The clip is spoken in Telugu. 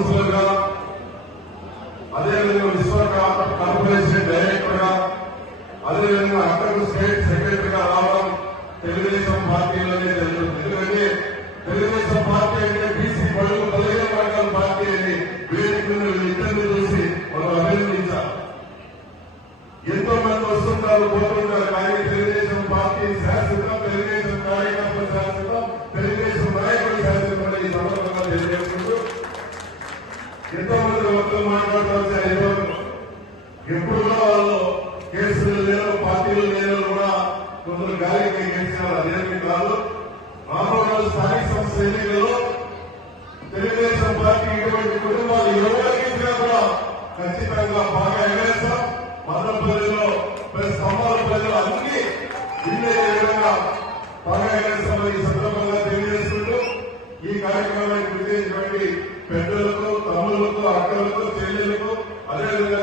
కౌన్సిలర్ గా, అదేవిధంగా విశ్వ కార్పొరేషన్ డైరెక్టర్ గా, అదేవిధంగా అక్కడ స్టేట్ సెక్రటరీగా రావడం తెలుగుదేశం పార్టీలోనే జరుగుతుంది. ఎందుకంటే తెలుగుదేశం పార్టీ అంటే బీసీ బడుగు బలహీన వర్గాల పార్టీ అని వేదికను ఇద్దరిని చూసి మనం అభినందించాలి. ఎంతో మంది వస్తుంటారు, పోతుంటారు, కానీ తెలుగుదేశం పార్టీ శాశ్వతం, తెలుగుదేశం కార్యకర్తల శాశ్వతం, తెలుగుదేశం నాయకుల శాశ్వతం ఈ సందర్భంగా తెలియజేసుకుంటూ ఎంతో మంది వక్తలు మాట్లాడతారు. ఎప్పుడు కూడా వాళ్ళు కేసులు లేరు, పార్టీలు లేరు కూడా కొందరు గాలికి గెలిచినారు. అదేమి కాదు. రాబోయే స్థానిక సంస్థ ఎన్నికల్లో తెలుగుదేశం పార్టీ ఇటువంటి కుటుంబాలు ఎవరికైనా కూడా ఖచ్చితంగా బాగా ఎగరేస్తాం. మదనపల్లిలో ప్లస్ ఖమ్మాల ప్రజలు అన్ని ఇల్లే విధంగా బాగా ఎగరేస్తామని ఈ సందర్భంగా తెలియజేస్తుంటూ ఈ కార్యక్రమానికి విజయించినటువంటి పెద్దలకు, తమ్ముళ్లకు, అక్కలకు, చెల్లెలకు, అదేవిధంగా